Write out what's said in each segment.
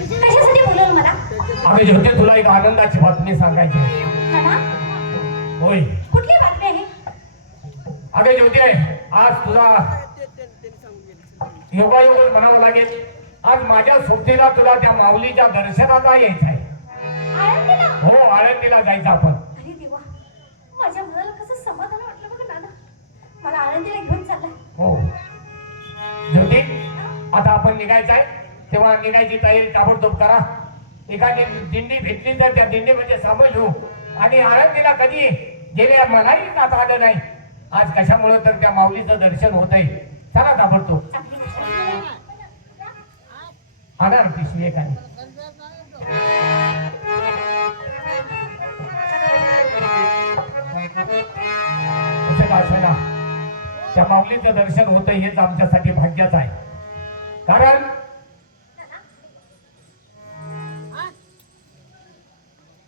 कशासाठी बोलवलं मला? अगं ज्योती, तुला एक आनंदाची बातमी सांगायची. नाना, होय. कुठली बातमी आहे? अगं ज्योती, आज तुला योगायोग म्हणावं लागेल. आज माझ्या सोबतीला तुला त्या माऊलीच्या दर्शनाला यायचं आहे. आळंदीला? हो, आळंदीला जायचं आपण. अरे देवा, माझ्या मनाला कसं समाधान वाटलं बघ नाना. मला आळंदीला घेऊन चाललाय. हो ज्योती, आता आपण निघायचं आहे. तेव्हा निघायची तयारी ताबडतोब करा. एखादी दिंडी भेटली तर त्या दिंडीमध्ये सामील होऊ. आणि आळंदीला कधी गेले मलाही जाता आलं नाही. आज कशामुळे तर त्या माऊलीचं दर्शन होत आहे. चला ताबडतोब. आणा पिशवी एखादी. असं का असेना, त्या माऊलीचं दर्शन होतं हेच आमच्यासाठी भाग्याचं आहे. कारण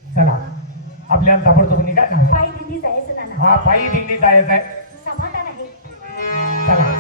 चला आपल्याला ताबडतोब निघाय ना. पायी दिंडी जायचं नाना. हा, पायी दिंडी जायचं आहे. समाधान आहे. चला.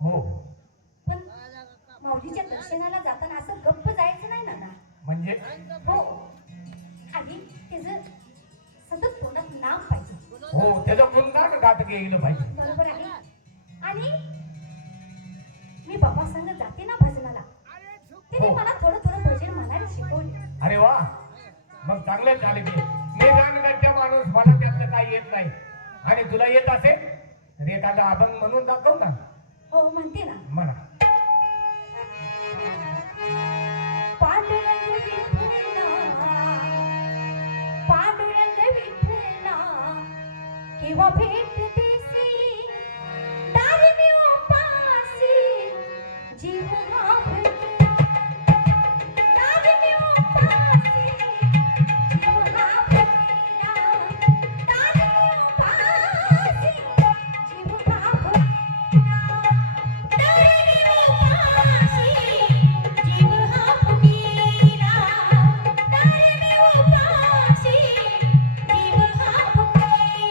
हो, पण माऊलीच्या दर्शनाला जाताना असं गप्प जायचं नाही नाना. म्हणजे हो, आणि त्याचं सतत तोंडात नाम पाहिजे. हो, त्याचं गुणगान गात गेलं पाहिजे. बरोबर आहे. आणि मी बाबा संग जाते ना भजनाला, तिने मला थोडं थोडं भजन म्हणायला शिकवले. अरे वा, मग चांगलं झालं की. मी गाणगाच्या माणूस, मला त्यातलं काही येत नाही. आणि तुला येत असेल तर एखादा अभंग म्हणून दाखव ना. हो, म्हणते ना. म्हणा. पांडुरंग विठ्ठला, पांडुरंग विठ्ठला, केव्हा भेट देसी दारी मी उपासी, जीव हा भरला, दारी मी उपासी, जीव हा भरला, दारी मी उपासी, जीव हा भरला.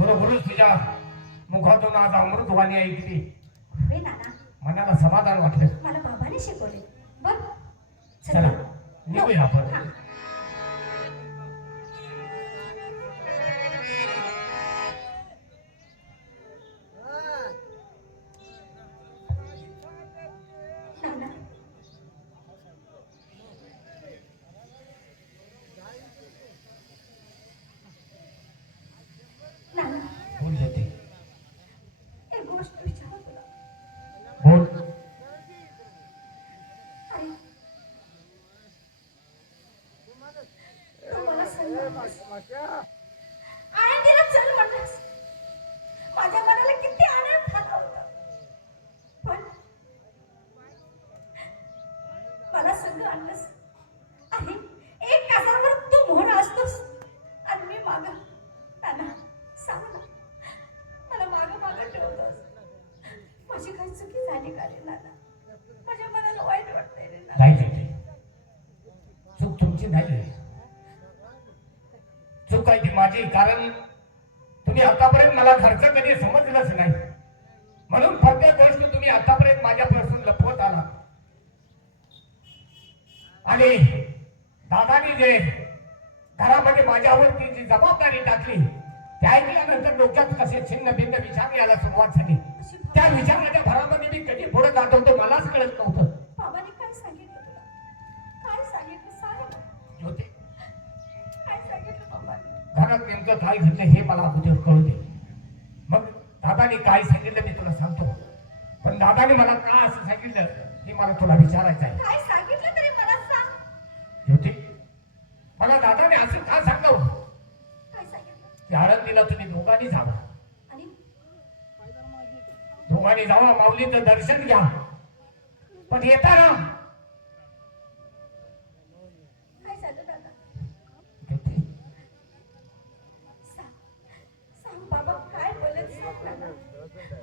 बरोबरच तुझ्या मुखातून आज अमृतवाणी ऐकली. होय नाना, मनाला समाधान वाटलं. मला बाबाने शिकवले. बर चला निघूया आपण. हा. नाना, नाना, बोल ज्योती, एक गोष्ट विचारू तुला. बोल. अरे, तू मला सांग, आनंदीला चल म्हणलास. माझ्या मनाला किती आनंद झाला होता. पण मला संग आणलंस. अरे, एक कासावर तू मोहर असतोस आणि मी माग. नाना, सांग ना, मला माग ठेवतोस. माझी काही चुकी झाली का रे नाना? माझ्या मनाला वाईट वाटतंय रे नाना. नाही ज्योती, चूक तुमची नाही. चूक आहे ती माझी. कारण तुम्ही आतापर्यंत मला घरचं कधी समजलंच नाही. म्हणून प्रत्येक गोष्ट तुम्ही आतापर्यंत माझ्यापासून लपवत आला. आणि दादानी जे घरामध्ये माझ्यावरती जी जबाबदारी टाकली, ते ऐकल्यानंतर डोक्यात कसे छिन्न भिन्न विचार यायला सुरुवात झाली. त्या विचाराच्या भरामध्ये मी कधी पुढे जात होतो मलाच कळत नव्हतं. बाबांनी काय सांगितलं तुला? काय सांगितलं सांग ना. ज्योती, काय सांगितलं बाबांनी? घरात नेमकं काय घडलं हे मला अगोदर कळू दे. मग दादानी काय सांगितलं मी तुला सांगतो. पण दादाने मला का असं सांगितलं हे मला तुला विचारायचं आहे. काय सांगितलं तरी मला सांग. ज्योती, मला दादाने असं का सांगलं काय सांगितलं? की आळंदीला तुम्ही दोघांनी जावा. आणि दोघांनी जावा, माऊलीचं दर्शन घ्या. पण येताना काय झालं दादा? ज्योती, सांग. सांग बाबा, काय बोलत सांग दादा.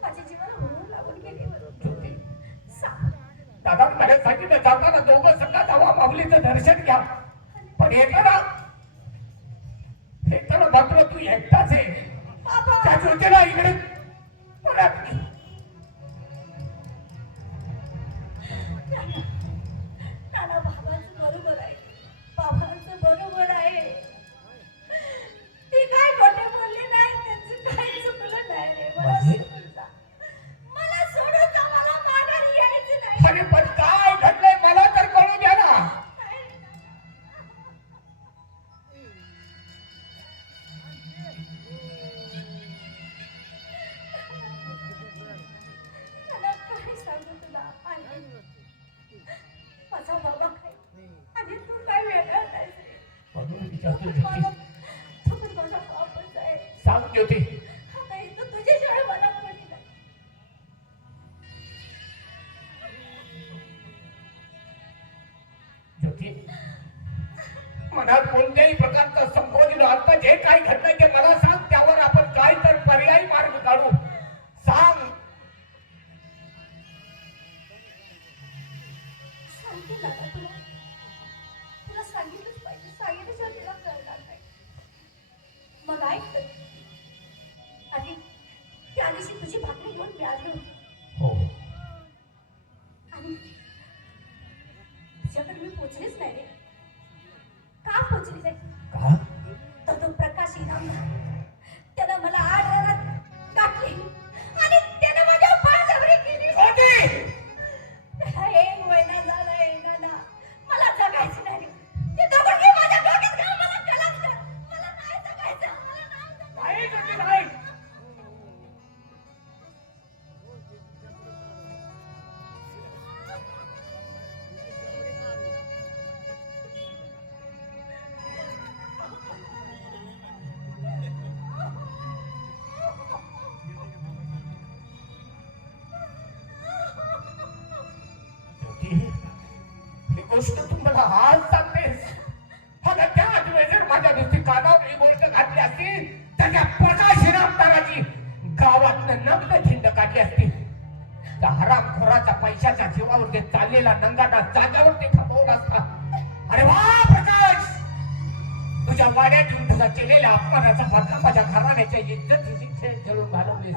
माझ्या जीवाला होऊन लागून गेली बरं. ज्योती, सांग. दादा मला सांगितलं जाताना दोघं सगळं जावा, माऊलीचं दर्शन घ्या. पण येताना मात्र तू एकटाच आहे. बाबा, त्या ज्योतीला इकडे परत घे. नाना, बाबांचं बरोबर आहे. बाबांचं बरोबर आहे. ती काय खोटे बोलले नाही, त्यांचं काही चुकलं नाही रे. मला सोडून जा. मला सोडून जा. मला माघारी यायचं नाही. अरे पण काय घडलंय मला तर कळू द्या ना. मला काय सांगू तुला? आणि माझा बाबा काय आणि तू काय वेगळा नाहीस रे. म्हणून विचारतो तू ज्योती, पण माझा बापच आहे. सांग ज्योती. आता इथं तुझ्याशिवाय मला कोणी नाही. ज्योती, मनात कोणत्याही प्रकारचा संकोच न आता जे काही घडलंय ते मला सांग. त्यावर आपण काय तर पर्यायी मार्ग काढू. सांग. सांगते दादा तुला. तुला सांगितलंच पाहिजे. सांगितल्याशिवाय तुला कळणार नाही. मग ऐक तर. आधी त्या दिवशी तुझी भाकरी घेऊन मिळाली होती. हो, आणि तुझ्याकडे मी पोचलीच नाही रे. का पोचली नाही? का? तर तो प्रकाश इनामदार, त्यानं मला आड गाठली आणि त्यानं माझ्या पायाजवळ केली. त्याला 1 महिना झालाय नाना. मला जगायचं नाही. ते दोघे माझ्या डोक्यात घाल, मला कळत कर. मला नाही जगायचं. मला नाही जगायचं. नाही ज्योती, नाही. ज्योती, ही गोष्ट तुम्हाला आज सांगतेस. अगं त्या आठवड्यात जर माझ्या दृष्टी कानावर ही गोष्ट घातली असती तर त्या प्रकाश हिरामदाराची गावातनं नग्न खिंड काढली असती. त्या हरामखोराच्या पैशाच्या जीवावरती चाललेला नंगाटा जागेवरती थांबवला असता. अरे वा प्रकाश, तुझ्या वाड्यात येऊन तुझा केलेल्या अपमानाचा बदला माझ्या घराण्याच्या इज्जतीची खेळ खेळून घालवलीस.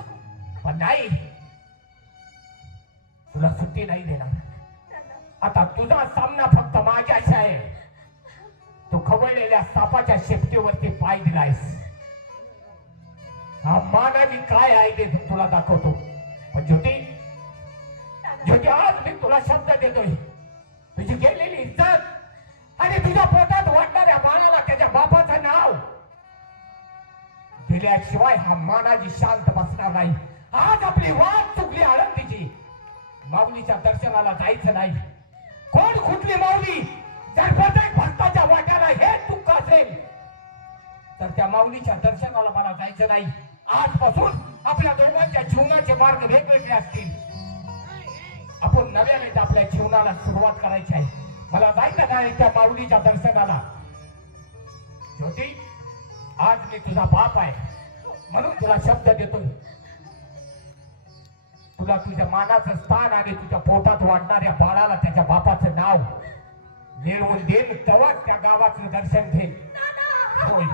पण नाही, तुला सुट्टी नाही देणार. आता तुझा सामना फक्त माझ्याशी आहे. तू खवळलेल्या सापाच्या शेपटीवरती पाय दिलायस. हा मानाची काय आहे ते तुला दाखवतो. पण ज्योती, ज्योती, आज मी तुला शब्द देतोय, तुझी गेलेली इज्जत आणि तुझ्या पोटात वाटणाऱ्या बाळाला त्याच्या बापाचं नाव दिल्याशिवाय हा मानाजी शांत बसणार नाही. आज आपली वाट चुकली आळंदीची. माऊलीच्या दर्शनाला जायचं नाही. कोण कुठली माऊली? जर प्रत्येक भक्ताच्या वाट्याला हे दुःख असेल तर त्या माऊलीच्या दर्शनाला मला जायचं नाही. आजपासून आपल्या दोघांच्या जीवनाचे मार्ग वेगवेगळे असतील. आपण नव्याने आपल्या जीवनाला सुरुवात करायची आहे. मला जायचं नाही त्या माऊलीच्या दर्शनाला. ज्योती, आज मी तुझा बाप आहे म्हणून तुला शब्द देतोय. तुला तुझ्या मानाचं स्थान आणि तुझ्या पोटात वाढणाऱ्या बाळाला त्याच्या बापाचं नाव मिळवून देईन, तेव्हाच त्या गावाचं दर्शन घेईन. होय.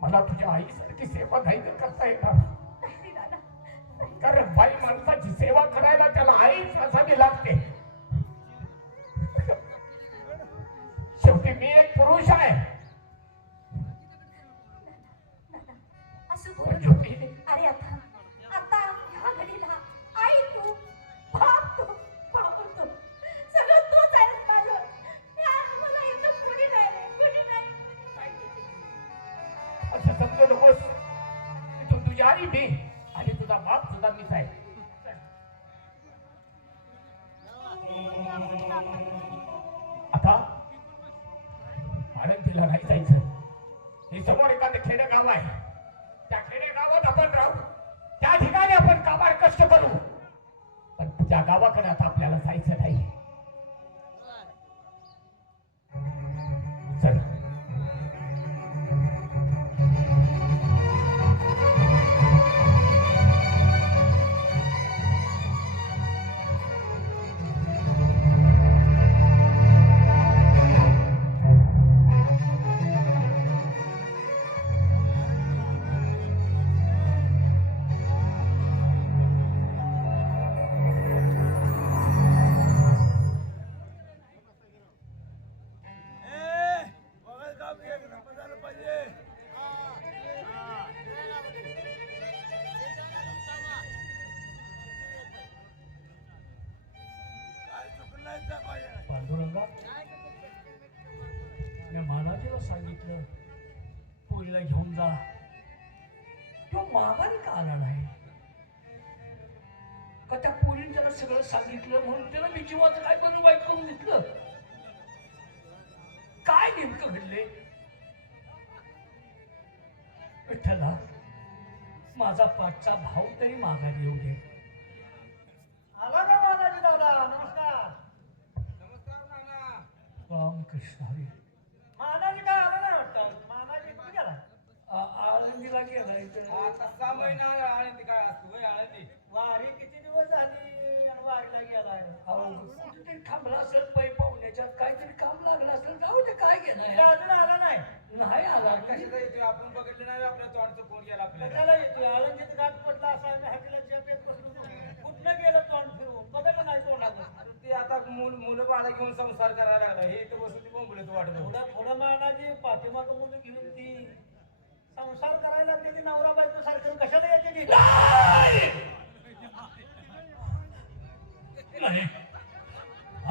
मला तुझ्या आईसारखी सेवा नाही करता येणार. कारण बाई माणसाची सेवा करायला त्याला आईच असावी लागते. शेवटी मी एक पुरुष आहे. असं बोलत अरे आता आता ह्या घडीला आई तू, बाप तू, बाप तू, सगळं तूच आहेस माझं. मला इथं कोणी नाही, कोणी नाही. असं समजू नकोस. तू तुझी आई मी आणि तुझा बाप सुद्धा मीच आहे. आता आळंदीला नाही जायचं. हे समोर एखादं खेडेगाव आहे. त्या खेडेगावात आपण राहू. त्या ठिकाणी आपण काबार कष्ट करू. पण तुझ्या गावाकडे आता आपल्याला जायचं नाही. चल. पांडुरंगा, मी महाराजाला सांगितलं पोरीला घेऊन जा. तो माघारी का आला नाही? का त्या पोरीने त्याला सगळं सांगितलं म्हणून त्याला मी जीवाचं काय बरं वाईट करून घेतलं? काय नेमकं घडले? विठ्ठला, माझा पाठचा भाऊ तरी माघारी येऊ दे. आला ना महाराज दादा, नमस्कार. रामकृष्ण हरी. महाराज काय आला नाही वाटतं. महाराज कुठे गेला? आळंदीला गेलाय तर वारी किती दिवस झाली आणि वारीला गेलाय? कुठेतरी थांबला असेल. पै पाहुण्याच्यात काहीतरी काम लागलं असेल. जाऊ ते काय गेलाय. अजून आला नाही. नाही आला. आपण बघितलं नाही आपल्या तोंडचं कोण गेला आपल्याला. कशाला येतोय? आळंदीत गाठ पडला असा हॅकला चेपेत बसलो. कुठनं गेलं तोंड फिरवून? बघितलं नाही तोंडाचं. ते आता मुलं बाळा घेऊन संसार करायला लागला. हे इथं बसून ती बोंबलत वाटत थोडं थोडं महाराज पाठीमागं मुलं घेऊन ती संसार करायला लागते. ती नवरा बायको सारखं कशाला येते ती? नाही,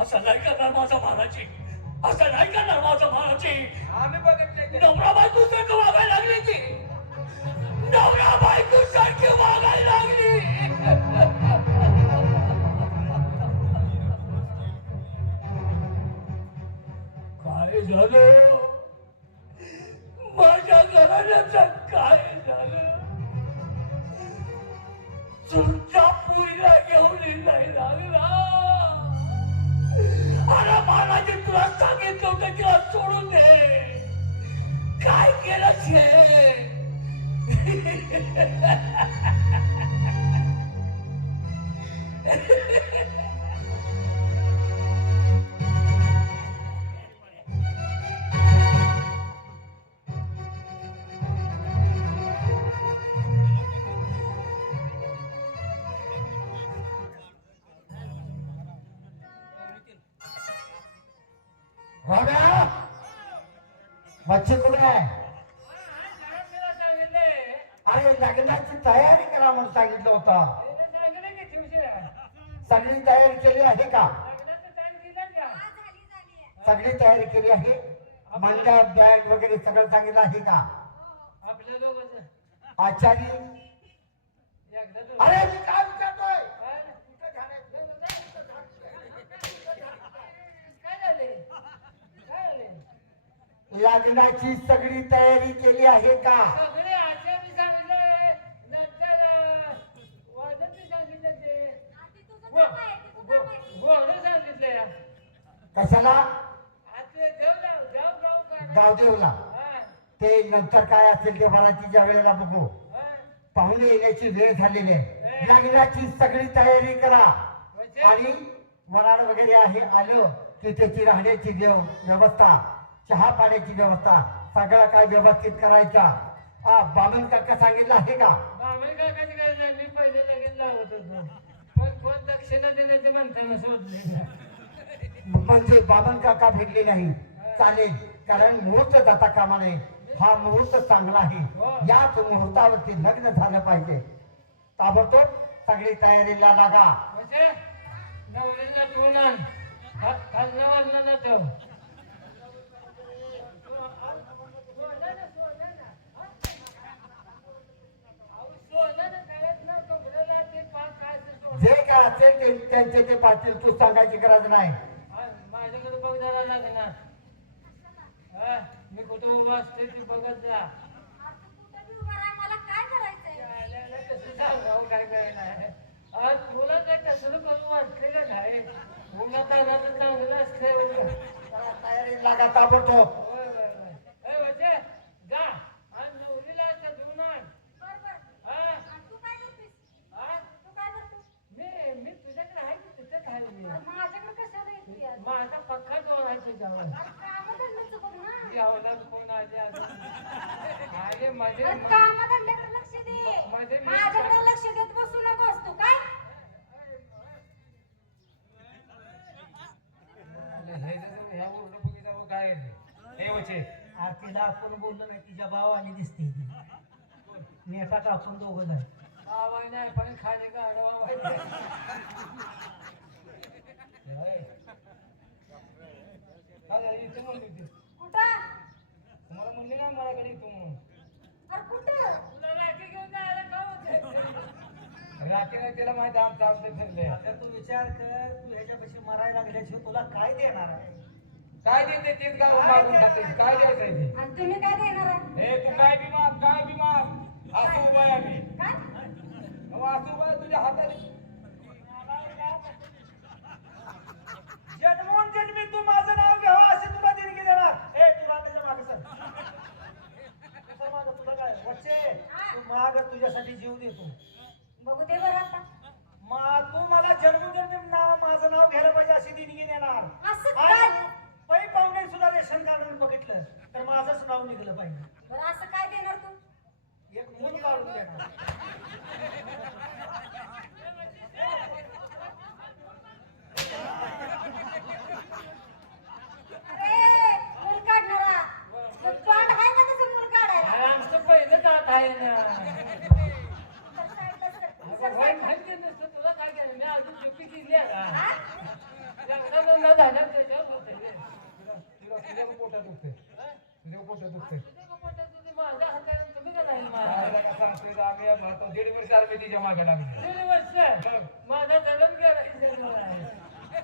असं नाही करणार माझा महाराजी. असं नाही करणार माझा महाराजी. आम्ही बघितले नवरा बायको सारखं वागायला लागली ती. नवरा बायको सारखी वागायला लागली. काय झालं? माझ्या घराण्याचं काय झालं? तुमच्या पुरीला घेऊन नाही लागला. अरे महाराज, तुला सांगितलं होतं की सोडून दे. काय केलं? राम्या मच्छी कुठे आहे? घरातल्याला सांगितलंय. अरे लग्नाची तयारी करा म्हणून सांगितलं होतं. त्याला सांगितलं की ठेवशील. सगळी तयारी केली आहे का? लग्नाचं टाइम दिलं का? सगळी तयारी केली आहे. मंडप बँड वगैरे सगळं सांगितलं आहे का? आपल्या दोघांचं. आचारी एकदा दोघं. अरे मी काय विचारतोय? काय? कुठं झालंय? काय झाले? काय झाले? लग्नाची सगळी तयारी केली आहे का? सगळे आचार्य सांगितलंय. नंतर वाजत सांगितलं ते. गोळं सांगितलंय. कशाला? आता जाऊ कर. गावदेवला. हा, ते नंतर काय असेल ते भरातीच्या वेळेला बघू. हा. पाहुणे येण्याची वेळ झालेली आहे. लग्नाची सगळी तयारी करा म्हणजे? आणि वराड वगैरे आहे आलं की त्याची राहण्याची व्यवस्था, चहा पाण्याची व्यवस्था सगळं काय व्यवस्थित करायचा. बामण काका सांगितलं आहे का? मामाई काकाचं काय नाही, मी पहिले लगेच लावत होतो. पण कोण दक्षिणा दिलं ते म्हणताना सोडले. म्हणजे बामण काका भेटले नाही चालेल, कारण मुहूर्त जाता कामा नये. हा मुहूर्त चांगला आहे. याच मुहूर्तावरती लग्न झालं पाहिजे. ताबडतोब सगळी तयारीला लागा. म्हणजे नवरीला ठेवून आण. खालना वाजणार ठेव. जे काय असेल ते त्यांचे ते पाटील, तू सांगायची गरज नाही. माझ्याकडे बघ जरा लागणार. मी कुठं उभा असते ते बघत जा. मला काय करायचंय? कसं सांगावं काय काय नाही. तुला काय कसं करून वाटले का नाही? उन्हा तानाचं चांगलं असतं. तयारी लागा ताबडतोब. होय होय होय. म्हणजे जा आणि नवरीला असं घेऊन आण. तू काय करतेस? हा? तू काय करतोस? मी तुझ्याकडे आहे की तिथं खाली मी. माझ्याकडे कशाला येते आज? माझा पक्का जोर आहे तुझ्यावर. कामधंद्याचं बघ ना. यावला कोण आले अजून? अरे माझे कामधंद्याकडे लक्ष दे. माझे माझ्याकडे लक्ष देत बसू नकोस तू काय? हे जसं ह्या उलटं बघितलं काय हे वचे आरतीला आपण बोललो नाही, तिच्या भावाने दिसते ती. नेटा कापून दोघं जण. आवाज नाही पण खाली गाडवा. इथे म्हणली होती कुठं? तुम्हाला म्हणली नाही माझ्याकडे इथं म्हणून. अरे कुठं? तुला राखी घेऊन जायला का होते? राखी नाही तिला माहिती आमचं आमचं फिरले. आता तू विचार कर, तू ह्याच्यापाशी मरायला लागल्याशिवाय तुला काय देणार आहे? काय देते तेच गाव मागून खाते. काय द्यायचं आहे ते? आणि तुम्ही काय देणार आहे? हे तू काय बी माग काय बी माग असं उभा आहे आम्ही. काय? अहो, असं उभा आहे तुझ्या हाताने. जन्मोन जन्मी तू माझं नाव घ्यावं असे तुला देणगी देणार. तू राहण्याच्या मागे सर. तुझं मागं तुला काय वच्चे, तू माग तुझ्यासाठी जीव देतो. बघू दे बरं आता. तू मला जन्मोजन्मी माझं नाव घ्यायला पाहिजे अशी देणगी देणार. असं आणि काय? पै पाहुणे सुद्धा रेशन कार्ड बघितलं तर माझंच नाव निघलं पाहिजे. बरं असं काय देणार तू? एक मूल काढून देणार. अरे मूल काढणारा. मग तोंड आहे का तसं मूल काढायला? अरे आमचं पहिलं जात आहे ना. तर साईडला सर. अगं होय माहिती नसतं तुला काय करायचं. मी अजून चुकी केली आहे का? एवढा बंद झाला त्याच्यावर होते. तुझ्या पोटात दुखते. तुझ्या पोटात दुखते. तुझ्या पोटात तुझी माझ्या हाताने तुम्ही का नाही आईला माझ्या? का सांगतोय आम्ही आता 1.5 वर्ष आम्ही तिच्या मागे लागलो. 3 वर्ष माझा जन्म गेला की जन्म आहे.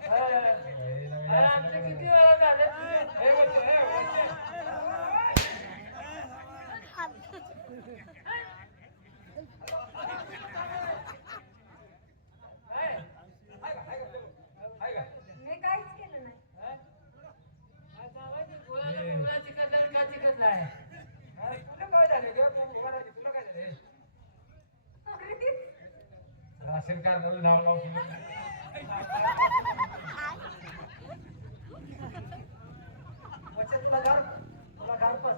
अरे आमचं किती वेळा झालं हे वच्चे, हे वच्चे. हाय का? मी काहीच केलं नाही. तुला चिकटला का चिकटला आहे? तुला काय झालं ग? तू उभा राहिली. तुला काय झालं? अरे ते राशन कार्ड म्हणून नाव लावून वच्चे तुला गार पास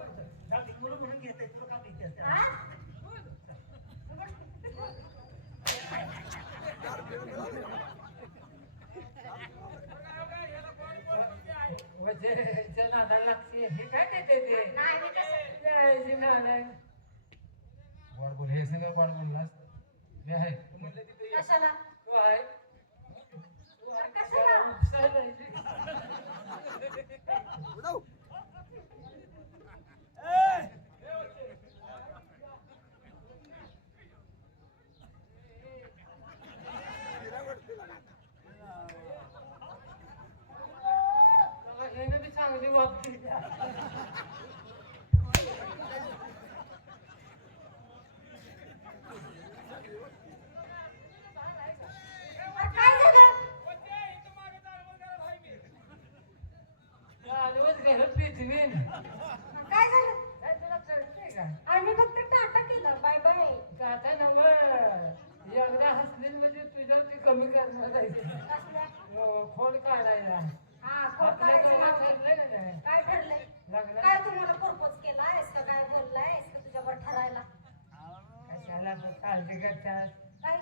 मुलं म्हणून घेते तुला का भीती हा? म्हणजे नादाला लागते हे काय देते ते नाही मी कसं जायची नादाला. वाढ बोल हे सगळं वाढ बोललास मी आहे तू म्हणलं तिथे ये. कशाला तू आहे तू आहे कशाला? उपसायला येते. बघा, ह्यानं बी चांगली वागते. काय झालं आजोबाच घरात पिचवीन. काय झालं काय तुला कळतंय का? आणि मी फक्त टाटा केला बाय बाय आता नवं एकदा हसलेली म्हणजे तुझ्यावरती कमी करणार आहे. कसल्या खोल काढायला हा खोट आपल्या काढायचं गावात नाव ठरलंय ना काय? काय ठरलंय लग्न काय तुम्हाला प्रपोज केलायस का काय बोललायस का तुझ्यावर ठरायला कशाला काळजी करतात. काय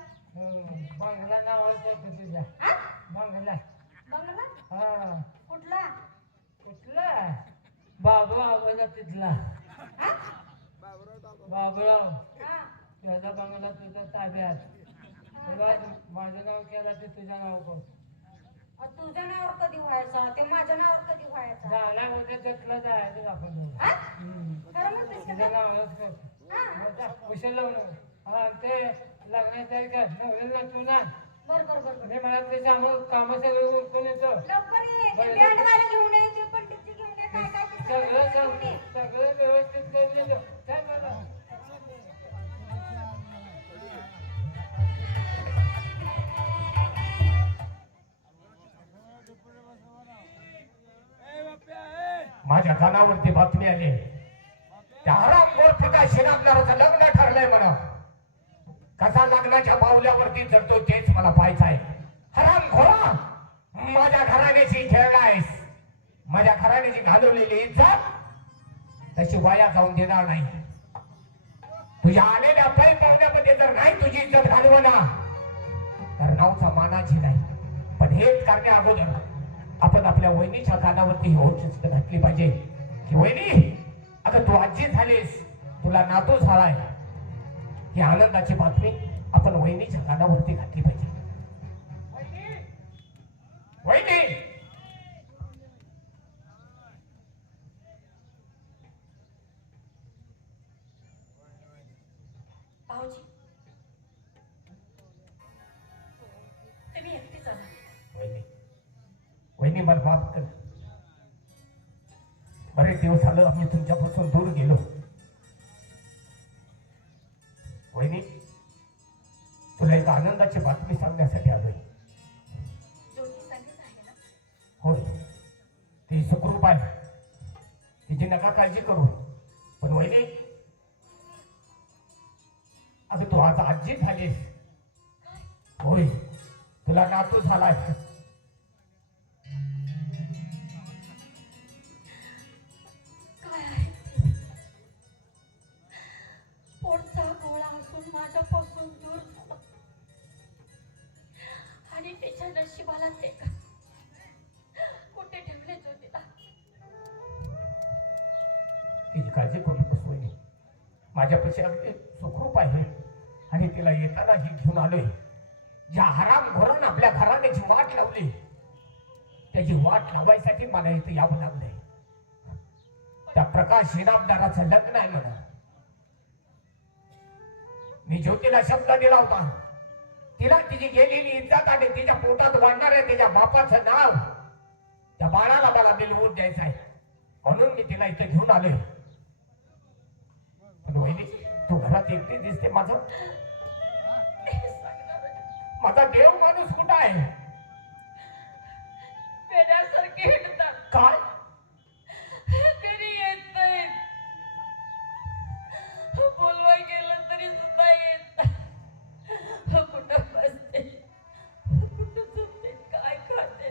बंगला नावाच होतं तुझ्या हा बंगला. बंगला हा कुठला कुठला बाबू आबोला तिथला हा बाबूराव हा तुझा बंगला तुझ्या ताब्यात. तुला माझं नाव केलं ते तुझ्या नाव कर. तुझ्या नावावर कधी व्हायचा ते माझ्या नावावर कधी व्हायचा झाला उद्या त्यातला जायचं आपण दोघं. हा खरं म्हणतेस का तुझ्या ते? नावालाच कर. उशीर लावून हा ते लग्नाचं आहे का नवऱ्याला तू ना बर बर बर बर मी मला ते काम सगळं उरकून येतो. लवकर ये ते बँडवाला घेऊन ये ते पंडितजी घेऊन ये काय काय ते सगळं घेऊन ये. सगळं व्यवस्थित करून येतो. काय बरं माझ्या कानावरती बातमी आली त्या हरामखोर प्रकाश शिनामदाराचं लग्न ठरलंय म्हणा. कसा लग्नाच्या पावल्यावरती चढतो तेच मला पाहायचं आहे. हरामखोरा माझ्या घराण्याची खेळलायस. माझ्या घराण्याची घालवलेली इज्जत तशी वाया जाऊन देणार नाही. तुझ्या आलेल्या पै पाहुण्यामध्ये जर नाही तुझी इज्जत घालवना तर नावचा मानाची नाही. पण हेच करण्या अगोदर आपण आपल्या वहिनीच्या कानावरती ही ओचिस्त घातली पाहिजे की वहिनी अगं तू आजी झालीस तुला नातू झालाय. ही आनंदाची बातमी आपण वहिनीच्या कानावरती घातली पाहिजे. वहिनी भाऊजी तुम्ही एकटीच आला वहिनी वहिनी मला माफ कर. बरेच दिवस झालं आम्ही तुमच्यापासून दूर गेलो. वहिनी तुला एक आनंदाची बातमी सांगण्यासाठी आलोय. ज्योती सांगत आहे ना होय ती सुखरूप आहे. तिची नका काळजी करू. पण वहिनी अगं तू आज आजी झालीस. होय तुला नातू झालाय. काय आहे ते? पोटचा गोळा असून माझ्यापासून दूर झाला आणि त्याच्या नशिबाला ते का कुठे ठेवले ज्योतीला तिची काळजी करू नकोस वहिनी. माझ्यापाशी अगदी सुखरूप आहे आणि तिला येताना ही घेऊन आलोय. ज्या हरामखोरानं आपल्या घराण्याची वाट लावली त्याची वाट लावायसाठी मला इथं यावं लागलंय. त्या प्रकाश इनामदाराचं लग्न आहे म्हणा. मी ज्योतीला शब्द दिला होता तिला तिची गेलेली इज्जत आणि तिच्या पोटात वाढणाऱ्या तिच्या बापाचं नाव त्या बाळाला मला मिळवून द्यायचं आहे. म्हणून मी तिला इथे घेऊन आलोय. पण वहिनी तू घरात एकटी दिसते. माझा देव माणूस कुठं आहे? पेड्यासारखे हिंडतात काय घरी येत नाहीत बोलवाय गेलं तरी सुद्धा येत नाही. कुठं बसते कुठं झोपते काय खाते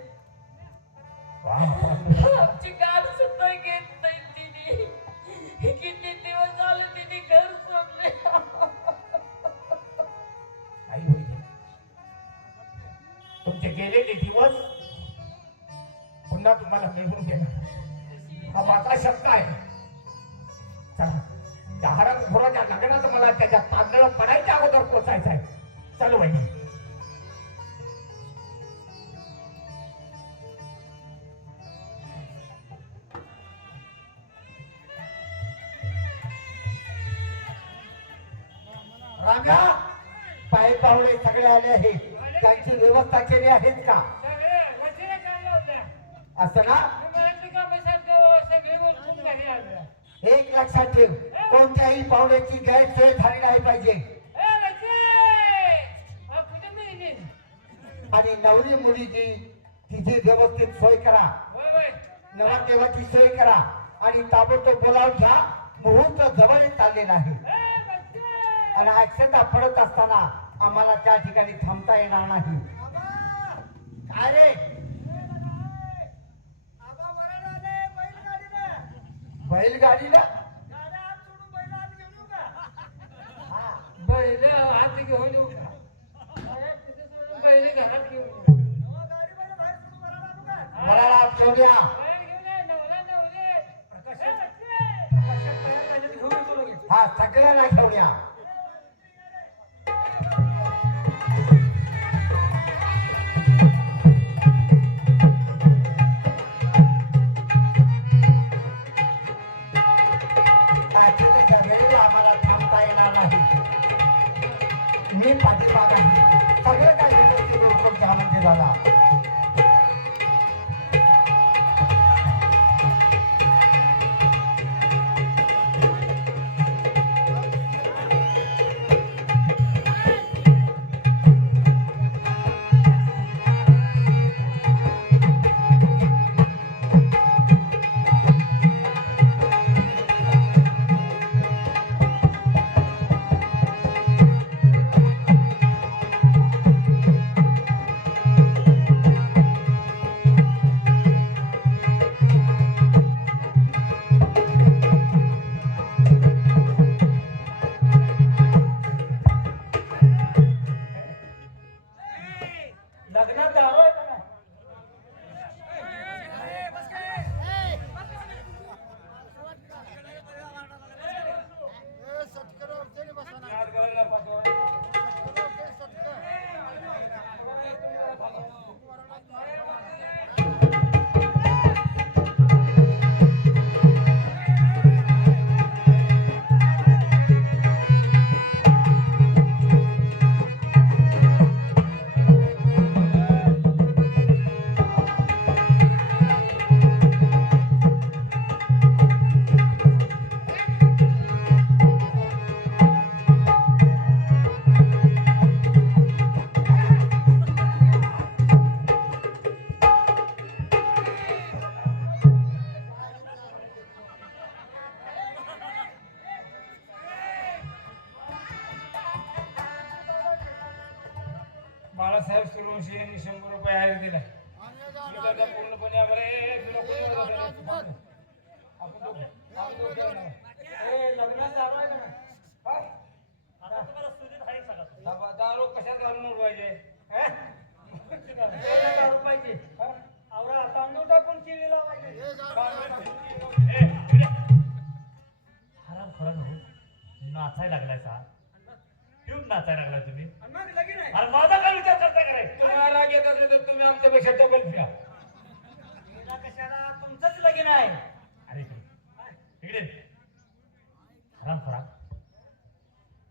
आमची गाठ सुद्धा घेत नाही तिने. किती दिवस झाले तिने घर सोडले. आई वहिनी तुमचे गेलेले दिवस पुन्हा तुम्हाला मिळवून देणार हा माझा शब्द आहे. चला त्या हरणखोराच्या लग्नात मला त्याच्या तांदळ पडायच्या अगोदर पोचायचं आहे. चालू वहिनी. राम्या पाय पावले सगळे आले आहेत. त्यांची व्यवस्था केली आहेच का? सगळे वशिले चालले होते. असं ना? मी मराठी कामासारखं सगळे बोलून घरी आले. एक लक्षात ठेव, कोणत्याही पावल्याची गैरसोय झाली नाही पाहिजे. ए लक्ष्मी! हा कुठे मिळली? आणि नवरी मुलीची तिची व्यवस्थित सोय करा. होय होय. नवरदेवाची सोय करा आणि ताबडतोब बोलावून घ्या. मुहूर्त जवळ येत आलेला आहे ए लक्ष्मी! आणि अक्षता पडत असताना आम्हाला त्या ठिकाणी थांबता येणार नाही. काय रे? आबा वराड आले बैलगाडीनं. बैलगाडीला गाड्या आत सोडून बैल आत घेऊन येऊ का? बैल आत घेऊन येऊ का? अरे तिथे सोडून बैल घरात घेऊन येऊ. हो, गाडी बैल बाहेर सोडून वराड आणू का? मला ठेवूया. बैल घेऊन ये, नवरा नवरी. प्रकाश. ए लक्ष्मी! कशात तयार झाले ते घेऊन येतो लगेच. हा सगळ्यांना ठेवूया. अक्षतेच्या वेळेला आम्हाला थांबता येणार नाही. मी पाठीमाग आहे. सगळं काही व्यवस्थित करून घ्या म्हणजे झाला. लग्नात दारू आहे का? बाळासाहेब सूर्यवंशी यांनी 100 रुपये हायर दिला. मी त्याचा पूर्णपणे आभार आहे. तुला कोणी आभार आहे? आपण दोघं. ए, लग्नात दारू आहे का नाही? काय? आता तुम्हाला सुधीत आहे सगळं. दारू कशात घालून उडवायचे? हे? ए, दारू पाहिजे. आवरा तांदूळ टाकून केळी लावायचे. हराम खरं हो नाचायला लागलाय सा पिऊन नाचायला लागलाय तुम्ही. आणि मग लगीन आहे. अरे माझा काय विचार करताय काय? तुम्हाला राग येत असेल तर तुम्ही आमच्यापेक्षा डबल प्या. गेला कशाला? तुमचंच लगीन आहे. अरे इकडे हराम खरा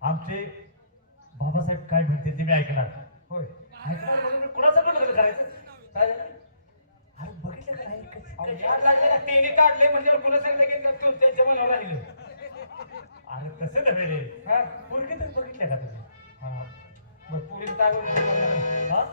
आमचे बाबासाहेब काय म्हणते ते मी ऐकणार. होय. ऐकणार म्हणजे कुणाचं पण लग्न करायचं. काय झालं? अरे बघितलं का नाही? अहो, याड लागलेला तेने काढले म्हणजे कुणा सांगितलं की तू त्यांच्या मनावर राहिलं. अरे कसं नव्हे रे हा? पूर्वी तर बघितलं का तुम्ही? हा. मग पोलीस काय बोलतो? हा?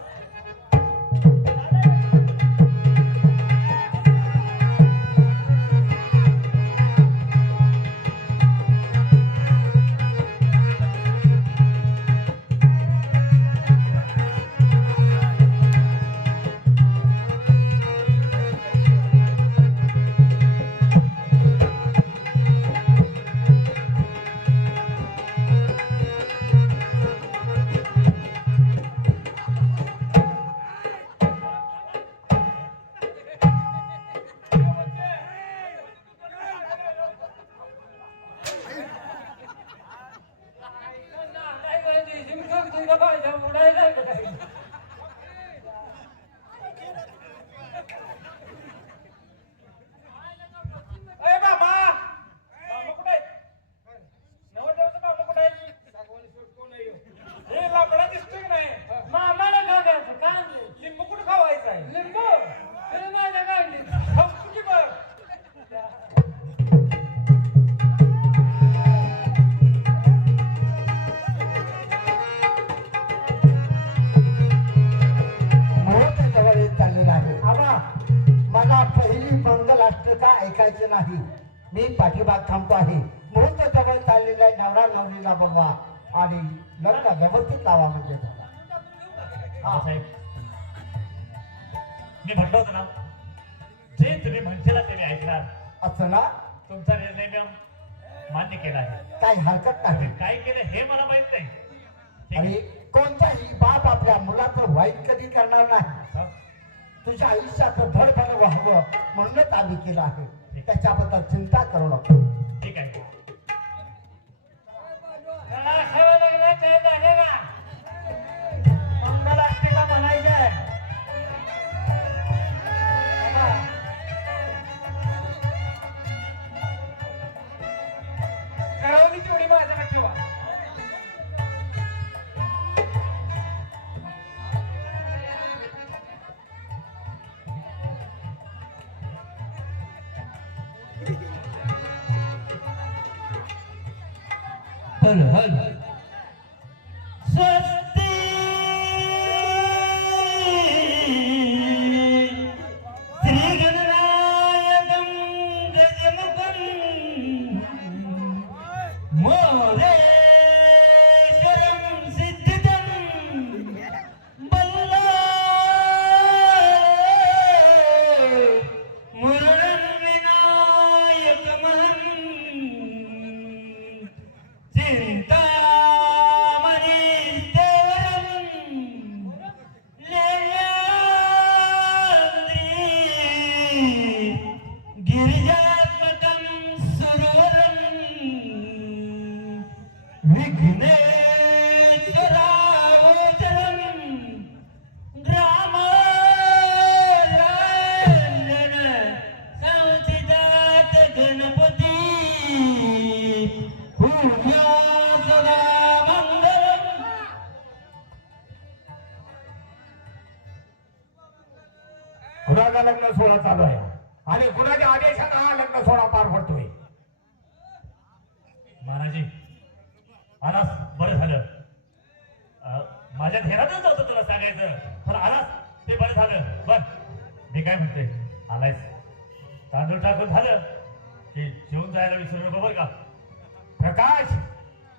लिंबू कुठं खावायचा आहे लिंबू तरी माझ्या गांडीत खाऊ की बघ मुहूर्त जवळ येत चाललेला आहे आबा मला पहिली मंगलाष्टका ऐकायची नाही मी पाठीमाग थांबतो आहे मुहूर्त जवळ चाललेला आहे नवरा नवरीला बोलवा आणि लग्न व्यवस्थित लावा म्हणजे साहेब मी म्हटलं होतं ना जे तुम्ही म्हणशील ते मी ऐकणार असं ना तुमचा निर्णय मी मान्य केला आहे काही हरकत नाही काय केलं हे मला माहित नाही ठीक आणि आहे. कोणताही बाप आपल्या मुलाचं वाईट कधी करणार नाही हा? तुझ्या आयुष्याचं धड भलं व्हावं म्हणूनच आम्ही केलं आहे त्याच्याबद्दल चिंता करू नको ठीक आहे त्याला असावं लागलं ते झाले का मंगलाष्टिका म्हणायचं आहे करवली तेवढी माझ्याकडे ठेवा हल हल स्वस्ति श्री गणनायकं गजमुखं मोरेश्वरं सिद्धिदं मुरणं विनायकमहं चिन्तामणिदेवरं लेल्याद्रि गिरिजात्मकं सुरवरं विघ्नेश्वरागोचरं ग्रामराञ्जन संचितात् गणपती पूज्या सदा मंगलम् कुणाचा लग्न सोहळा चालू आहे आणि कुणाच्या आदेशानं हा लग्न सोहळा पार पडतोय महाराजी आलास बरं झालं माझ्या ध्येनातच होतं तुला सांगायचं पण आलास ते बरं झालं बर मी काय म्हणते आलायस तांदूळ टाकून झालं की जेवून जायला विसरू नको बरं का प्रकाश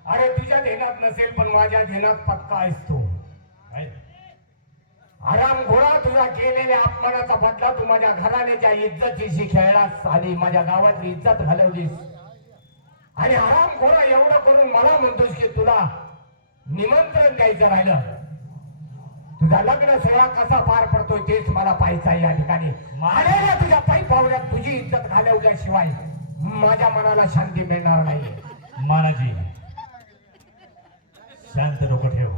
अरे तुझ्या ध्येनात नसेल पण माझ्या ध्येनात पक्का आहेस तू काय आराम घोडा तुझा केलेल्या अपमानाचा बदला तू माझ्या घराण्याच्या इज्जतीशी खेळलास आणि माझ्या गावातली इज्जत घालवलीस आणि आराम घोडा एवढं करून मला म्हणतोस की तुला निमंत्रण द्यायचं राहिलं तुझा लग्न सोहळा कसा पार पडतोय तेच मला पाहायचं आहे या ठिकाणी आलेल्या तुझ्या पायी पावल्यात तुझी इज्जत घालवल्याशिवाय माझ्या मनाला शांती मिळणार नाही महाराजी शांत डोकं ठेव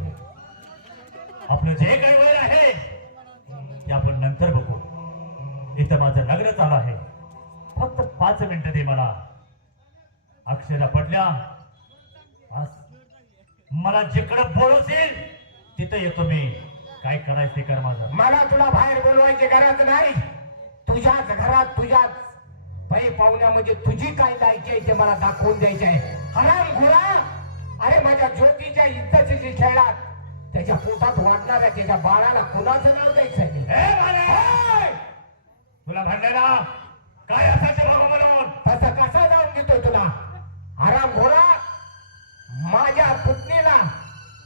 आपलं जे काही वय आहे ते आपण नंतर बघू इथं माझं लग्न चालू आहे फक्त 5 मिनिटं दे मला अक्षरा पडल्या बस. मला जिकडं बोलवशील तिथं येतो मी काय करायचं ते कर माझं मला तुला बाहेर बोलवायची गरज नाही तुझ्याच घरात तुझ्याच पै पाहुण्यामध्ये तुझी काय लायकी आहे ते मला दाखवून द्यायचे आहे हराम घुरा अरे माझ्या ज्योतीच्या इज्जतीची खेळात त्याच्या पोटात वाटणाऱ्या त्याच्या बाळाला कुणाचं नाव द्यायचंय मी? तुला भांडायला काय असायचं बाबा म्हणून तसं कसा जाऊन देतो तुला हराम घोडा माझ्या पुतणीला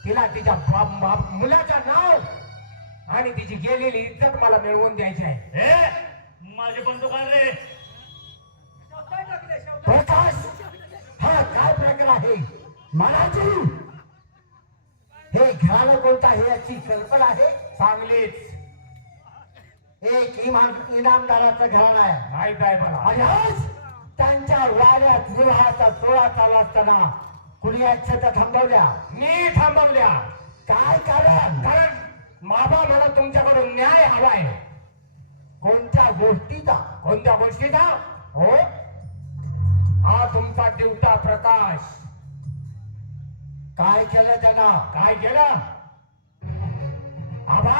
तिला तिच्या मुलाचं नाव आणि तिची गेलेली इज्जत मला मिळवून द्यायची आहे माझे बंधू काढ रे प्रकाश हा काय प्रकार आहे महाराजी हे घराणं कोणतं आहे याची कल्पना आहे चांगलीच एक इनामदाराचं घराणं आहे माहित आहे मला आणि आज त्यांच्या वाड्यात विवाहाचा सोहळा चालू असताना कुणी या छता थांबवल्या मी थांबवल्या काय कारण कारण माबा मला तुमच्याकडून न्याय हवाय कोणत्या गोष्टीचा कोणत्या गोष्टीचा हो हा तुमचा देवता प्रकाश काय केलं त्यानं काय केलं आबा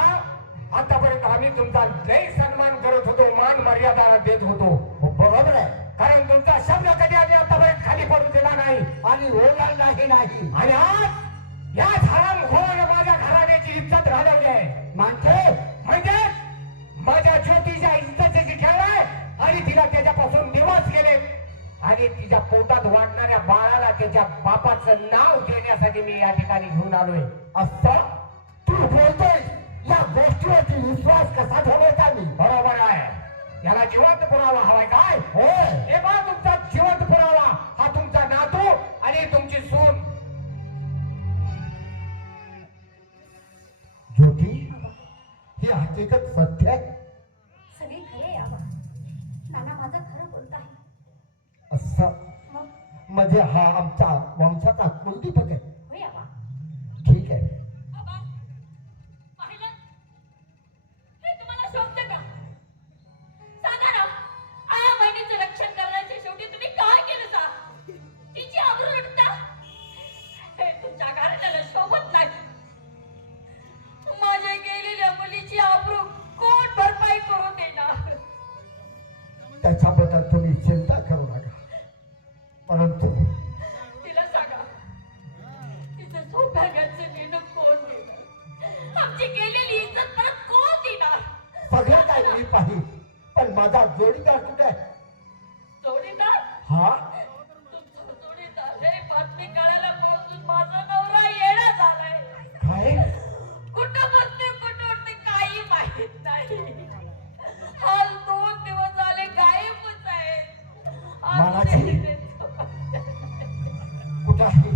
आतापर्यंत आम्ही तुमचा लय सन्मान करत होतो, मान मर्यादा देत होतो. बरोबर आहे. कारण तुमचा शब्द कधी आम्ही आतापर्यंत खाली पडू दिला नाही आणि होणार नाही. आणि आज या झाडाम घोर माझ्या घराण्याची इज्जत घालवली आहे. म्हणजे माझ्या ज्योतीच्या इज्जतीची खेळलाय आणि तिला त्याच्यापासून दिवस गेले आणि तिच्या पोटात वाढणाऱ्या बाळाला त्याच्या बापाचं नाव देण्यासाठी मी या ठिकाणी घेऊन आलोय. असं तू बोलतोय, या गोष्टीवरती विश्वास कसा ठेवायचा मी? बरोबर आहे. याला जिवंत पुरावा हवाय काय? होय. हे बा तुमचा जिवंत पुरावा. हा तुमचा नातू आणि तुमची सून. ज्योती, ही हकीकत सत्य आहे. सगळे खरे यावा. नाना माझं खरं बोलत आहे. असं मग म्हणजे हा आमचा वंशाचा कुलदीपक आहे. होय यावा. ठीक आहे. पाहिलं? हे तुम्हाला शोभतं का? सांगा ना. आया बहिणीचं रक्षण करण्याच्या शेवटी तुम्ही काय केलं सा? तिची आबरू लुटता? हे तुमच्या घराण्याला शोभत नाही. माझ्या गेलेल्या मुलीची आबरू कोण भरपाई करून देणार? त्याच्याबद्दल तुम्ही चिंता करू नका. परंतु तिला सांगा, तिचं सौभाग्याचं नेणं कोण देणार? आमची गेलेली इज्जत परत कोण देणार? सगळं काय मी पाहिजे, पण माझा जोडीदार कुठे आहे? जोडीदार? हा, तुमचा जोडीदार हे बातमी कळायला पासून माझा नवरा येडा झालाय. काय? कुठं बसते कुठं उठते काही माहित नाही. आज 2 दिवस झाले गायबच आहे. मानाची? कुठे आहे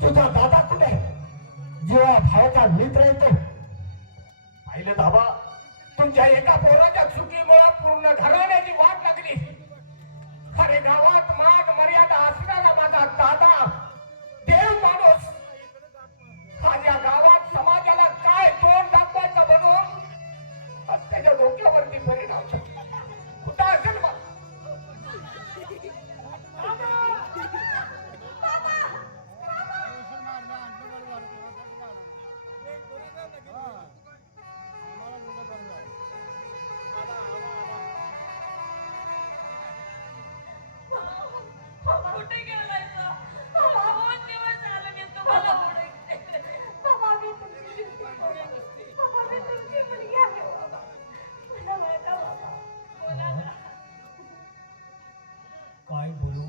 तुझा दादा? कुठे आहे? जेव्हा भावाचा मित्र येतो. पाहिलं दाबा, तुमच्या एका पोराच्या चुकीमुळे पूर्ण घराण्याची वाट लागली. अरे गावात मान मर्यादा असणारा माझा दादा, देव माणूस, माझ्या गावात समाजाला काय तोंड दाखवायचं म्हणून आज त्याच्या डोक्यावरती परिणाम झाला. कुठं असेल बा? कुठे गेलाय सा? 2 दिवस झाले मी तुम्हाला ओळखते. बाबा मी तुमची बाबा मी तुमची मुलगी आहे बाबा. मला वाटा बाबा. बोला ना. काय बोलू?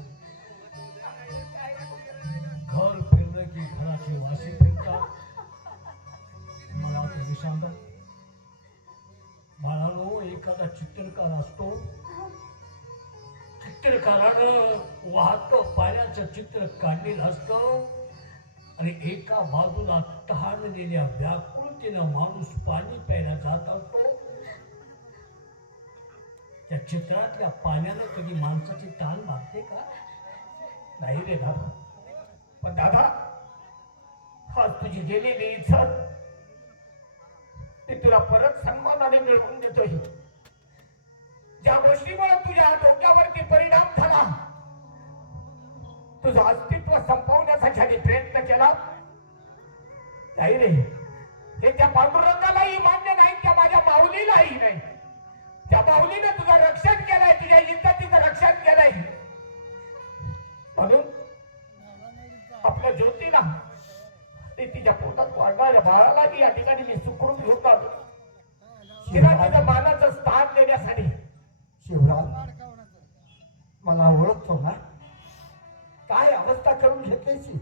घर फिरलं की घराची वाशी फिरतात. मला तुम्ही सांगा, बाळानो, एखादा चित्रकार असतो, चित्रकारानं वाहतं पाण्याचं चित्र काढलेलं असतं आणि एका बाजूला तहानलेल्या व्याकुळतेनं माणूस पाणी प्यायला जात असतो. त्या चित्रातल्या पाण्यानं कधी माणसाची ताण मारते का? नाही रे दादा. पण दादा, आज तुझी गेलेली इज्जत ती तुला परत सन्मानाने मिळवून देतोय. ज्या गोष्टीमुळे तुझ्या डोक्यावरती परिणाम झाला, तुझं अस्तित्व संपवण्यासाठी ज्याने प्रयत्न केला, नाही रे, हे त्या पांडुरंगालाही मान्य नाही, त्या माझ्या माऊलीलाही नाही. त्या माऊलीनं तुझं रक्षण केलंय, तुझ्या इज्जतीचं रक्षण केलंय. म्हणून आपल्या ज्योतीला, ते तिच्या पोटात वाढणाऱ्या बाळालाही या ठिकाणी मी सुखरूप घेऊन आलो. तिला तिचं मानाचं स्थान देण्यासाठी. शिवराज, मला ओळखतो ना? काय अवस्था करून घेतलीची?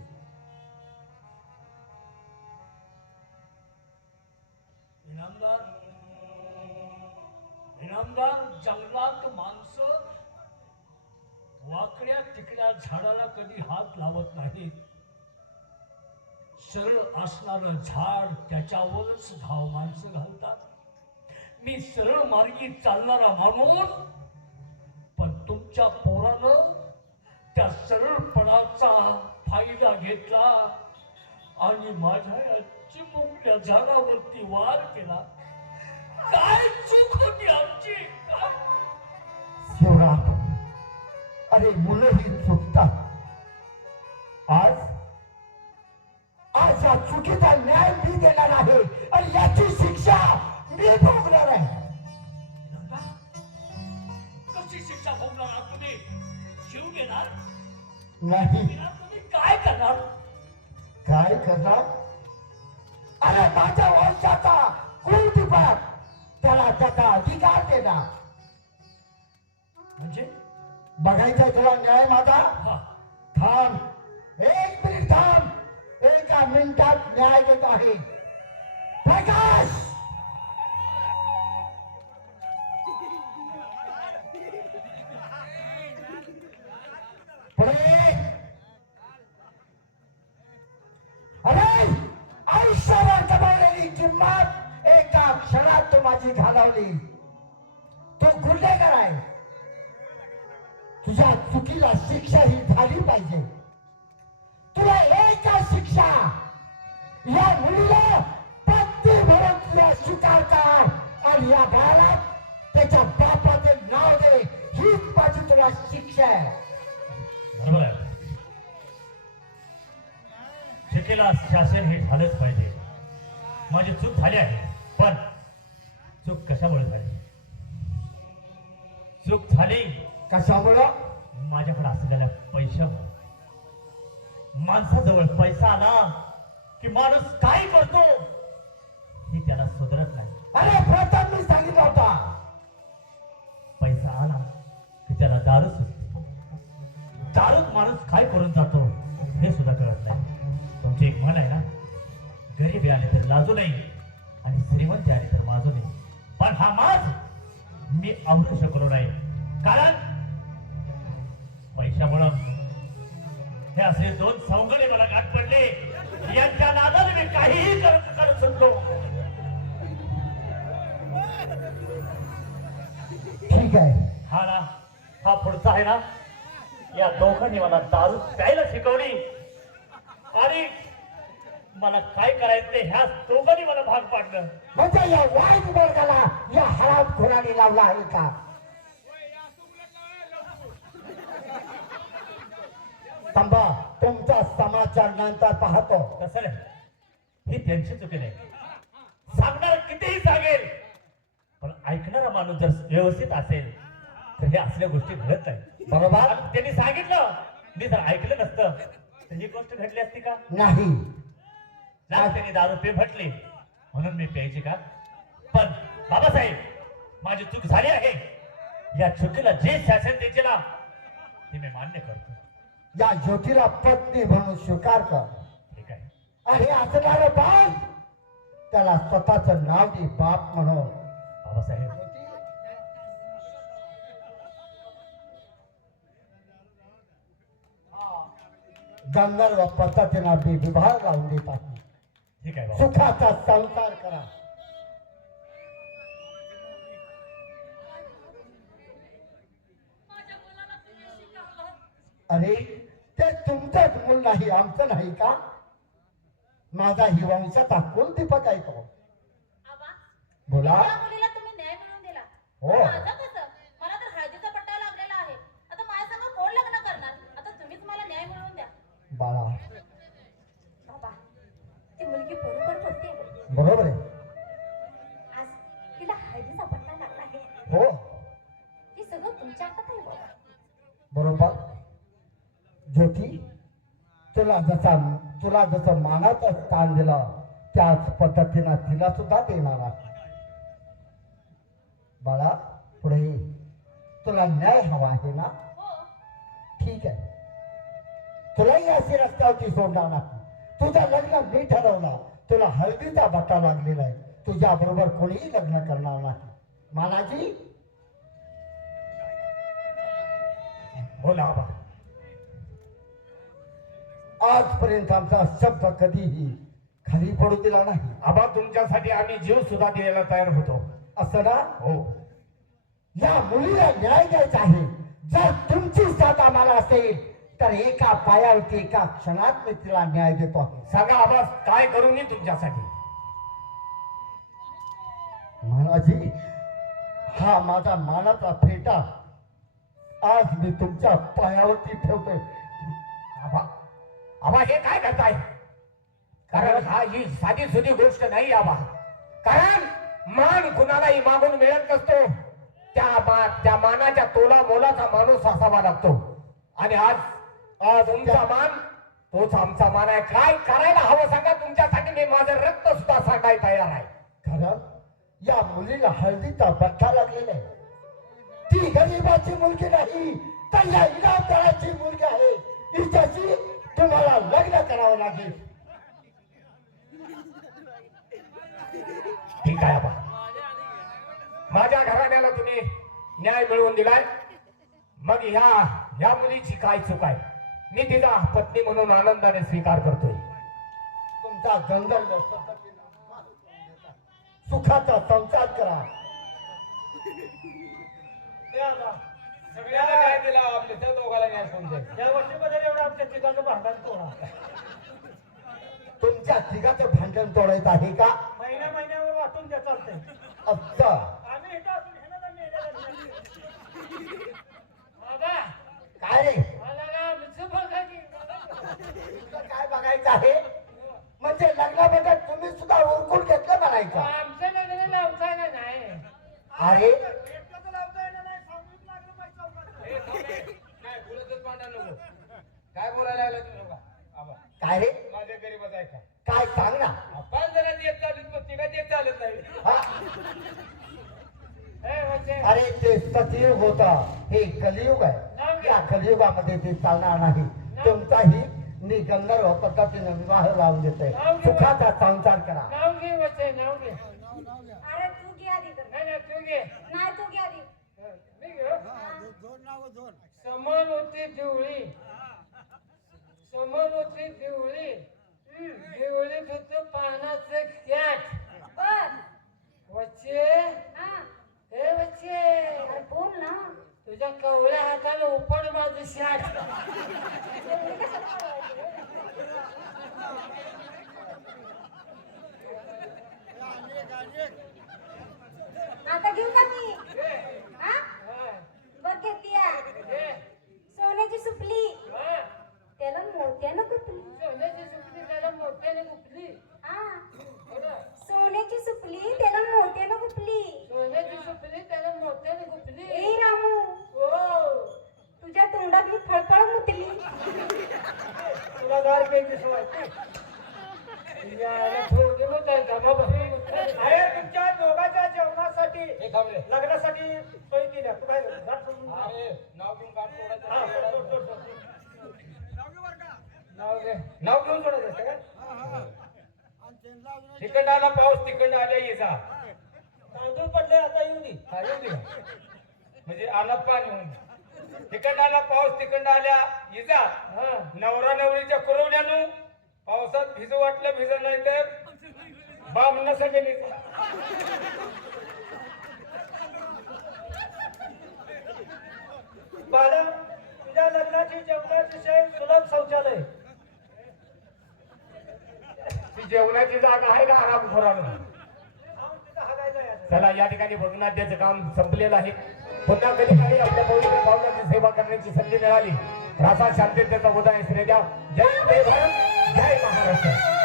इनामदार, जंगलात माणसं वाकड्या तिकड्या झाडाला कधी हात लावत नाहीत. सरळ असणारं झाड त्याच्यावरच धाव माणसं घालतात. मी सरळ मार्गी चालणारा माणूस, पण तुमच्या पोरानं त्या सरळपणाचा फायदा घेतला आणि माझ्या या चिमुकल्या झाडावरती वार केला. काय चूक होती आमची? शिवराज, अरे मुलंही चुकतात. आज आज या चुकीचा न्याय मी देणार आहे आणि याची शिक्षा मी भोगणार. नाही. तुम्ही काय करणार? काय करणार? अरे माझ्या वंशाचा कुलदीपक, त्याला त्याचा अधिकार देणार. म्हणजे बघायचा तुला न्याय माझा? हा, थांब, 1 मिनिट थांब. 1 मिनिटात न्याय देत आहे. प्रकाश, पुढे. अरे आयुष्यावर कमावलेली किंमत एका क्षणात तू माझी घालवली. तू गुन्हेगार आहे. तुझ्या चुकीला शिक्षा ही झाली पाहिजे. तुला एका शिक्षा, या मुलीला पत्नी म्हणून तुला स्वीकार कर आणि या बाळाला त्याच्या बापाचे नाव दे. हीच माझी तुला शिक्षा आहे. बरोबर आहे. शिकेला शासन हे झालंच पाहिजे. माझी चूक झाली आहे, पण चूक कशामुळे झाली? चूक झाली कशामुळं? माझ्याकडे असलेल्या पैशामुळे. माणसाजवळ पैसा आला की माणूस काय करतो ही त्याला सुधरत नाही. अरे प्रथम मी सांगितलं होता, पैसा आला की त्याला दारू सुचते. दारूत माणूस काय करून जातो हे सुद्धा कळत नाही. तुमची एक म्हण आहे ना, गरीब आले तर लाजू नाही आणि श्रीमंत आले तर माजू नाही. पण हा माज मी आवडू शकलो नाही, कारण पैशामुळं हे असे 2 सवंगडे मला गाठ पडले. यांच्या नादाने मी काहीही करू शकलो. ठीक आहे. हा ना, हा पुढचा आहे ना, या दोघांनी मला दारू प्यायला शिकवली आणि मला काय करायचं ते ह्या दोघांनी मला भाग पाडलं. म्हणजे या वाईट वर्गाला या हरामखोराने लावला आहे का? थांबा, तुमचा समाचार नंतर पाहतो. तसं नाही, ही त्यांची चुकी नाही. सांगणार कितीही सांगेल, पण ऐकणारा माणूस जर व्यवस्थित असेल तर हे असल्या गोष्टी घडत नाही. बरोबर? आणि त्यांनी सांगितलं, मी जर ऐकलं नसतं तर ही गोष्ट घडली असती का? नाही. लाख त्यांनी दारू पे म्हटली म्हणून मी प्यायची का? पण बाबासाहेब, माझी चूक झाली आहे. या चुकीला जे शासन द्यायचे ना ते मी मान्य करतो. या ज्योतीला पत्नी म्हणून स्वीकार कर. ठीक आहे. आणि असणारं बाळ, त्याला स्वतःच नाव दे बाप म्हणून. बाबासाहेब, गंधर्व पद्धतीनं मी विवाह लावून देत आहे. ठीक आहे बाबा. सुखाचा संसार करा. अरे ते तुमचंच मूल नाही, आमचं नाही का? माझा ही वंशाचा कुलदीपक आहे तो. आबा, बोला. या मुलीला तुम्ही न्याय मिळवून दिला. हो. माझं कसं? मला तर हळदीचा पट्टा लागलेला आहे. आता माझ्या संग कोण लग्न करणार? आता तुम्हीच मला न्याय मिळवून द्या. बाळा, बाबा, ती मुलगी बरोबर बोलते. बरोबर आहे. आज तिला हळदीचा पट्टा लागला आहे. हो, हे सगळं तुमच्या हातात आहे बाबा. बरोबर. ज्योती, तुला जसं मानाचं स्थान दिलं त्याच पद्धतीनं तिला सुद्धा देणार आहे. बाळा, पुढे ये. तुला न्याय हवा आहे ना? हो. ठीक आहे. तुलाही अशी रस्त्यावरती सोडणार नाही. तुझं लग्न मी ठरवलं. तुला हळदीचा बट्टा लागलेला आहे. तुझ्या बरोबर कोणीही लग्न करणार नाही. मानाजी, बोला आबा. आजपर्यंत आमचा शब्द कधीही खाली पडू दिला नाही. आबा, तुमच्यासाठी आम्ही जीव सुद्धा द्यायला तयार होतो. असं ना? हो. या मुलीला न्याय द्यायचा आहे. जर तुमची साथ आम्हाला असेल तर एका पायावरती एका क्षणात मी तिला न्याय देतो आहे. सांगा आबा, काय करू मी तुमच्यासाठी? महाराजी, हा माझा मानाचा फेटा आज मी तुमच्या पायावरती ठेवतोय. आबा, आबा हे काय करताय? कारण हा ही साधी सुधी गोष्ट नाही आबा. कारण मान कुणालाही मागून मिळत नसतो. त्या मानाच्या तोला मोलाचा माणूस असावा लागतो. आणि आज आज तुमचा मान तोच आमचा मान आहे. काय करायला हवं सांगा, तुमच्यासाठी मी माझं रक्त सुद्धा सांगायला तयार आहे. खरं या मुलीला हळदीचा बट्टा लागलेला आहे. ती गरीबाची मुलगी नाही तर या इनामदाराची मुलगी आहे. हिच्याशी तुम्हाला लग्न करावं लागेल. ठीक आहे बा, माझ्या घराण्याला तुम्ही न्याय मिळवून दिलाय. मग ह्या मुलीची काय चूक आहे? मी तिचा पत्नी म्हणून आनंदाने स्वीकार करतोय. तुमचा गंधर्व सुखाचा संसार करा. हे आता सगळ्याला न्याय दिला आपल्या त्या दोघाला न्याय कोण द्यायचा? या वर्षी बदल एवढं आमच्या ठिकाणचं भांडण तोडा. तुमच्या तिघाचं भांडण तोडायचं आहे का? महिन्यावर वाटून द्या चालतंय. अच्छा, आम्ही इथं असून ह्यानं ना मेलेलं. बाबा, काय रे मला ना आमचं बघा की. तुला काय बघायचं आहे? म्हणजे लग्नामध्ये तुम्ही सुद्धा उरकून घेतलं म्हणायचं. आमचं लग्न लावता का नाही? अरे एकटं लावता येणार नाही, सामूहिक लागलं पाहिजे चौकात. ए, थांबे. नाही, बोलतच भांडण नको. काय बोलायला लागला तुम्ही लोकं? आबा, काय रे माझ्या गरीबाचा आहे का? काय सांग ना. आपण जरा देत चालत मग तिघा देत चालत नाही. हा? ए, म्हणजे अरे ते सतयुग होता, हे कलियुग आहे. या कलियुगामध्ये ते चालणार नाही. तुमचाही मी गंधर्व पद्धतीने विवाह लावून देतोय. सुखाचा संसार करा. नाव घे वचे, नाव घे. अरे तू घे आधी तर. नाही नाही, तू घे. नाही तू घे आधी. मी घेऊ. समोर होती दिवळी, समोर होती दिवळी, दिवळीत होतं पानाचं कॅट. बर. वचे, हा. हे वचे, अरे बोल ना. तुझ्या कवळ्या हाताला उपड माझं शाट. एवढी कशाला बोलायची? आता घेऊ का मी? हा? बघ घेतली. सोन्याची सुपली त्याला मोत्यानं गुंफली. सोन्याची सुकली त्याला मोठ्याने गुपली. हा. सोन्याची सुपली त्याला मोत्यानं गुंफली. सोन्याची सुकली त्याला मोठ्याने गुपली. ए रामू, हो, तुझ्या तोंडात मी फळफळ मुतली. तुला गार प्यायची सवय. याला थोडी मुतायचा बाबा. अरे तुमच्या दोघांच्या जेवणासाठी हे थांबले. लग्नासाठी सोय केल्या. तू काय गाठ सोडून अरे, नाव घेऊन गाठ हा, सोडायचं. सोड, सोड, सोड. नाव घे. नाव घेऊन सोडायचं असतं का? तिकडं आला पाऊस, तिकडं आल्या येजा. तांदूळ पडले आता येऊ दे. हा, येऊ दे का? म्हणजे आला पाणी होऊन. तिकडं आला पाऊस, तिकडं आल्या येजा. नवरा नवरीच्या कुरवल्यानं पावसात भिजू वाटलं भिजत नाही तर बाम सगळे. बाळा, तुझ्या लग्नाची जेवणाची सोय सुलभ शौचालय. ती जेवणाची जागा आहे का आरामखोरानं? जाऊन तिथं हागायला यायचं. चला, या ठिकाणी भग्नाद्याचं काम संपलेलं आहे. पुन्हा कधी काही आपल्या पवित्र भावनाची सेवा करण्याची संधी मिळाली. रासा शांततेचा उदय श्री द्या. जय जय भारत, जय महाराष्ट्र.